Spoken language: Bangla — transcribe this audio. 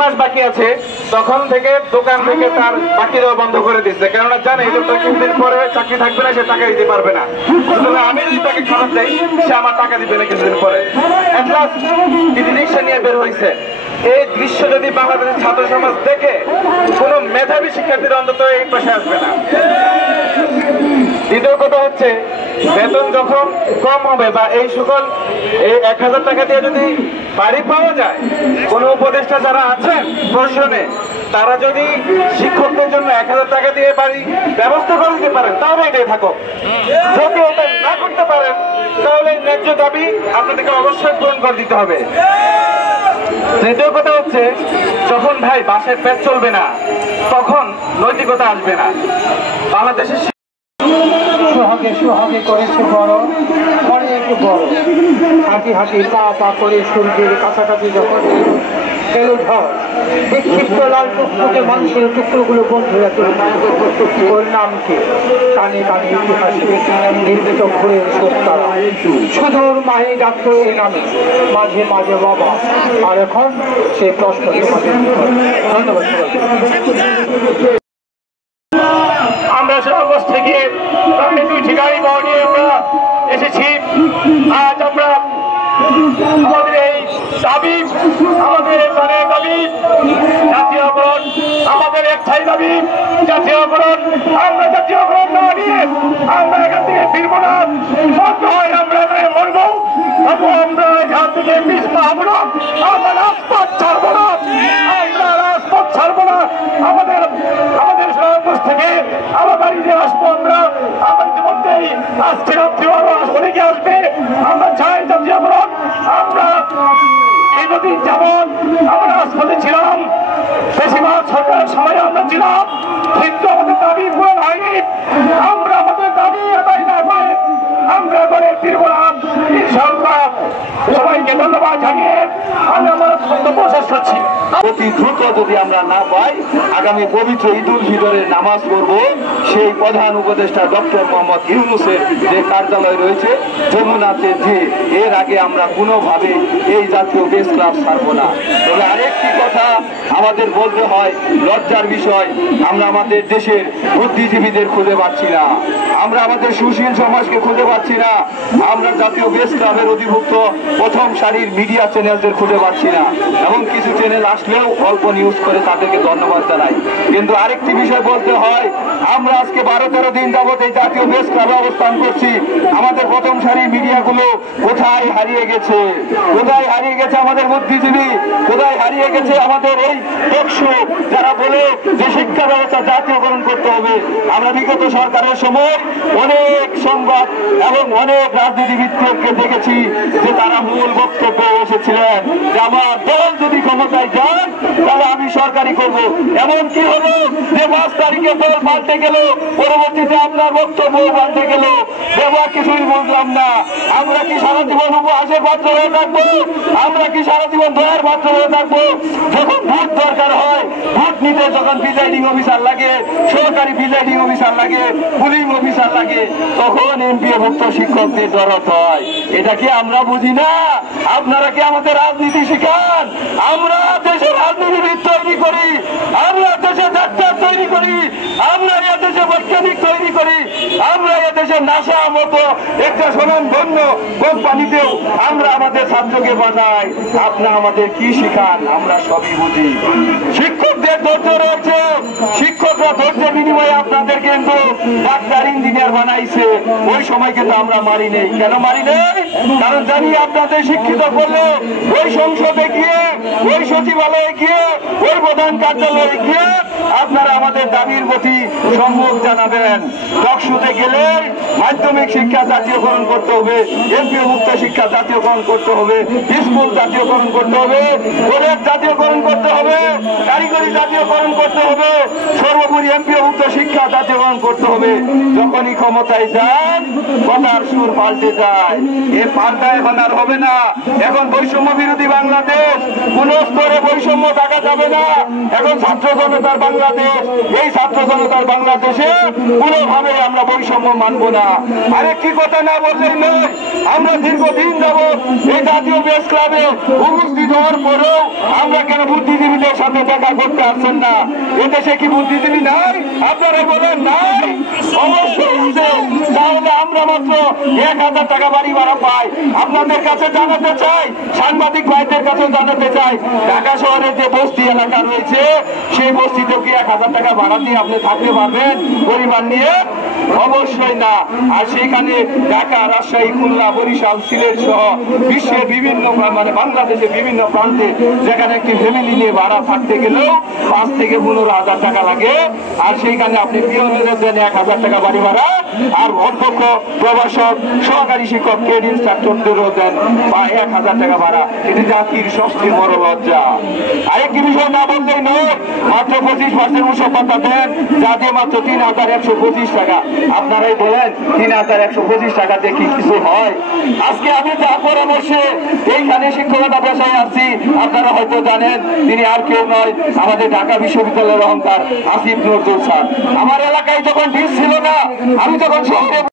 মাস বাকি আছে তখন থেকে দোকান থেকে তার বাকি দেওয়া বন্ধ করে দিচ্ছে, কেননা জানে এই লোকটা কিছুদিন পরে চাকরি থাকবে না, সে টাকা দিতে পারবে না। আমি যদি তাকে খারাপ দেই সে আমার টাকা দিবে না কিছুদিন পরে। তিনি রিক্সা নিয়ে বের হয়েছে। এই দৃশ্য যদি বাংলাদেশের ছাত্র সমাজ দেখে কোন মেধাবী শিক্ষার্থীরা অন্তত এই পাশে আসবে না। দ্বিতীয় কথা হচ্ছে, বেতন যখন কম হবে বা এই সকল এই 1000 টাকা দিয়ে যদি বাড়ি পাওয়া যায়, কোন উপদেষ্টা যারা আছেন প্রশাসনে তারা যদি শিক্ষকদের জন্য 1000 টাকা দিয়ে বাড়ি ব্যবস্থা করে দিতে পারেন তাহলে এটাই থাকুক। যদি এটা না করতে পারেন তাহলে ন্যায্য দাবি আপনাদেরকে অবশ্যই পূরণ করে দিতে হবে। তৃতীয় কথা হচ্ছে, যখন ভাই বাসায় পেট চলবে না তখন নৈতিকতা আসবে না। বাংলাদেশের সোহাগে সোহাগে করেছে বড়, অনেক বড়। হাঁটি হাঁটি পা পা করে সূর্যের কাছাকাছি যখন এলো ঝড়, বিক্ষিপ্ত লাল টুকটুকে মানুষের টুকরোগুলো বন্ধুরা ওর নামকে কানে কানে ইতিহাসে নির্মিত ঘুরে তারা সুদূর মাহি ডাক্তার এই নামে মাঝে মাঝে বাবা। আর এখন সেই প্রশ্ন ধন্যবাদ। আমরা সর্বশ থেকে দুইটি গাড়ি পাওয়া নিয়ে আমরা এসেছি। আজ আমরা আমাদের এই দাবি, আমাদের দাবি জাতীয়করণ, আমাদের একটাই দাবি জাতীয়করণ। আমরা জাতীয়করণ না নিয়ে আমরা এখান থেকে ফিরবো না। হয় আমরা মরবো, তবু আমরা এখান থেকে পিছপা হবো না। আমরা রাজপথ ছাড়বো না, আমরা রাজপথ ছাড়বো না। আমাদের সর্বশ থেকে আমার বাড়িতে আসবো আমরা। আমার ইতিমধ্যেই আজকে রাত্রে আরো অনেকে আসবে। আমরা চাই জাতীয়করণ। আমরা এতদিন যেমন আমরা রাজপথে ছিলাম, বেশিরভাগ সরকারের সময় আমরা ছিলাম, কিন্তু আমাদের দাবি পূরণ হয়নি। আমরা আমাদের দাবি আদায় না করে আমরা করে ফিরবো না ইনশাআল্লাহ। সবাইকে ধন্যবাদ জানিয়ে আমি আমার বক্তব্য শেষ করছি। অতি দ্রুত যদি আমরা না পাই, আগামী পবিত্র ঈদুল ফিতরের নামাজ পড়ব সেই প্রধান উপদেষ্টা ডক্টর মোহাম্মদ ইউনূসের যে কার্যালয় রয়েছে যমুনাতে, যে এর আগে আমরা কোনোভাবে এই জাতীয় প্রেস ক্লাব ছাড়ব না। তবে আরেকটি কথা আমাদের বলতে হয়, লজ্জার বিষয়, আমরা আমাদের দেশের বুদ্ধিজীবীদের খুঁজে পাচ্ছি না, আমরা আমাদের সুশীল সমাজকে খুঁজে পাচ্ছি না, আমরা জাতীয় প্রেস ক্লাবের অধিভুক্ত প্রথম সারির মিডিয়া চ্যানেলদের খুঁজে পাচ্ছি না, এবং কিছু চ্যানেল আসলেও অল্প নিউজ করে তাদেরকে ধন্যবাদ জানাই। কিন্তু আরেকটি বিষয় বলতে হয়, আমরা আজকে 12-13 দিন যাবৎ এই জাতীয় প্রেস ক্লাবে অবস্থান করছি। আমাদের প্রথম সারির মিডিয়াগুলো কোথায় হারিয়ে গেছে? কোথায় হারিয়ে গেছে আমাদের বুদ্ধিজীবী? কোথায় হারিয়ে গেছে আমাদের এই টকশো যারা বলে যে শিক্ষা ব্যবস্থা জাতীয়করণ করতে হবে? আমরা বিগত সরকারের সময় অনেক সংবাদ এবং অনেক রাজনীতিবিদকে দেখেছি যে তারা মূল বক্তব্য এসেছিলেন যে আমার দল যদি ক্ষমতায় যান তাহলে আমি সরকারি করব। এমন কি হলো যে 5 তারিখে দল পাল্টে গেল, পরবর্তীতে আপনার বক্তব্য পাল্টে গেল, ব্যবহার কিছুই বুঝলাম না। আমরা কি সারা জীবন উপহাসের পাত্র হয়ে থাকবো? আমরা কি সারা জীবন দয়ার পাত্র হয়ে থাকবো? যখন ভোট দরকার হয়, ভোট নিতে যখন প্রিজাইডিং অফিসার লাগে, সরকারি প্রিজাইডিং অফিসার লাগে, পুলিং অফিসার লাগে, তখন এমপিওভুক্ত শিক্ষকদের দরদ হয়। এটা কি আমরা বুঝি না? আপনারা কি আমাদের রাজনীতি শিখান? আমরা দেশের রাজনীতিবিদ তৈরি করি, আমরা দেশে ডাক্তার তৈরি করি, আমরা এদেশে বৈজ্ঞানিক তৈরি করি, আমরা এদেশে নাসা মতো একটা স্বনামধন্য কোম্পানিতেও আমরা আমাদের ছাত্রকে বানাই। আপনারা আমাদের কি শিখান? আমরা সবই বুঝি। শিক্ষকদের ধৈর্য রয়েছে, শিক্ষকরা ধৈর্যের বিনিময়ে আপনাদের কিন্তু ডাক্তার ইঞ্জিনিয়ার বানাইছে। ওই সময় কিন্তু আমরা মারি নেই। কেন মারি নেই? কারণ জানি আপনাদের শিক্ষিত করলে ওই সংসদে গিয়ে, ওই সচিবালয়ে গিয়ে, ওই প্রধান কার্যালয়ে গিয়ে আপনারা আমাদের দাবির প্রতি সম্মুখ জানাবেন। টকশোতে গেলে মাধ্যমিক শিক্ষা জাতীয়করণ করতে হবে, এমপিওভুক্ত শিক্ষা জাতীয়করণ করতে হবে, স্কুল জাতীয়করণ করতে হবে, কলেজ জাতীয়করণ করতে হবে, কারিগরি জাতীয়করণ করতে হবে, সর্বোপরি এমপিওভুক্ত শিক্ষা জাতীয়করণ করতে হবে। যখনই ক্ষমতায় যান কথার সুর পাল্টে যায়। এ পাল্টা এখন আর হবে না। এখন বৈষম্য বিরোধী বাংলাদেশ, কোন স্তরে বৈষম্য থাকা যাবে না। এখন ছাত্র জনতার বাংলাদেশ, এই ছাত্র জনতার বাংলাদেশে কোনোভাবে আমরা বৈষম্য মানব না। আরেকটি কথা না বললেই নয়, আমরা দীর্ঘদিন যাবৎ এই জাতীয় প্রেস ক্লাবে উপস্থিত হওয়ার পরেও আমরা কেন বুদ্ধিজীবীদের আমাদের সাথে দেখা করতে আসছেন না? এদেশে কি বুদ্ধিজীবী নাই? আপনারা বলেন নাই? অবশ্যই আছে। তাহলে আমরা মাত্র 1000 টাকা বাড়ি ভাড়া পাই। আপনাদের কাছে জানাতে চাই, সাংবাদিক ভাইদের কাছে জানাতে চাই, ঢাকা শহরে যে বস্তি এলাকা রয়েছে সেই বস্তিতে কি 1000 টাকা ভাড়া দিয়ে আপনি থাকতে পারবেন পরিবার নিয়ে? অবশ্যই না। আর সেখানে ঢাকা, রাজশাহী, খুলনা, বরিশাল, সিলেট সহ বিশ্বের বিভিন্ন মানে বাংলাদেশের বিভিন্ন প্রান্তে যেখানে একটি ফ্যামিলি নিয়ে ভাড়া থাকতে গেলেও 5 থেকে 15,000 টাকা লাগে। আর সেইখানে আপনি পিয়নের দেন 1000 টাকা বাড়ি ভাড়া, আর অধ্যক্ষ, প্রভাষক, সহকারী শিক্ষক, ট্রেড ইনস্ট্রাক্টরদেরও দেন 1000 টাকা ভাড়া। এটি জাতির সবচেয়ে বড় লজ্জা। আরেকটি বিষয় না বললেই নয়, মাত্র 25% উৎসব ভাতা দেন, যা দিয়ে মাত্র 3125 টাকা। আপনারাই বলেন 3125 টাকা দিয়ে কি কিছু হয়? আজকে আমি যা পরামর্শে এইখানে শিক্ষকতা পেশায় আছি, আপনারা হয়তো জানেন তিনি আর কেউ নয়, আমাদের ঢাকা বিশ্ববিদ্যালয়ের অহংকার আসিফ নজরুল স্যার। আমার এলাকায় যখন ডিস ছিল না, আমি যখন শহরে